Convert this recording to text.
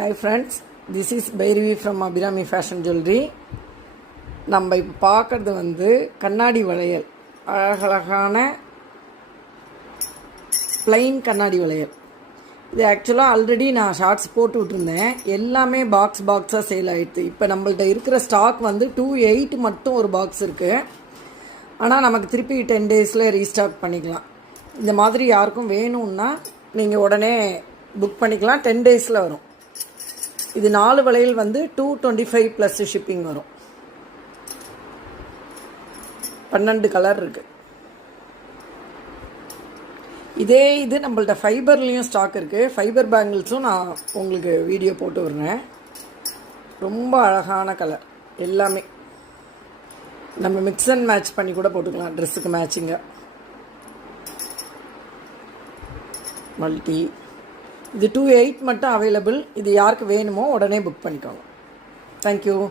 Hi friends, this is Bhairavi from Abhirami Fashion Jewelry. நம்ம இப்போ பார்க்குறது வந்து கண்ணாடி வளையல், அழகழகான பிளைன் கண்ணாடி வளையல். இது ஆக்சுவலாக ஆல்ரெடி நான் ஷார்ட்ஸ் போட்டு விட்டுருந்தேன். எல்லாமே பாக்ஸாக சேல் ஆகிடுது. இப்போ நம்மள்ட்ட இருக்கிற ஸ்டாக் வந்து 2/8 மட்டும் ஒரு பாக்ஸ் இருக்குது. ஆனால் நமக்கு திருப்பி 10 days ரீஸ்டாக் பண்ணிக்கலாம். இந்த மாதிரி யாருக்கும் வேணும்னா நீங்கள் உடனே புக் பண்ணிக்கலாம். 10 days வரும். இது 4 வளையல் வந்து 225 ப்ளஸ் ஷிப்பிங் வரும். 12 கலர் இருக்குது. இது நம்மள்ட்ட ஃபைபர்லேயும் ஸ்டாக் இருக்குது. ஃபைபர் பேங்கிள்ஸும் நான் உங்களுக்கு வீடியோ போட்டு விடுறேன். ரொம்ப அழகான கலர் எல்லாமே. நம்ம மிக்ஸ் அண்ட் மேட்ச் பண்ணி கூட போட்டுக்கலாம் ட்ரெஸ்ஸுக்கு மேட்சிங்காக. மல்டி இது 2/8 மட்டும் அவைலபிள். இது யாருக்கு வேணுமோ உடனே புக் பண்ணிக்கோங்க. தேங்க்யூ.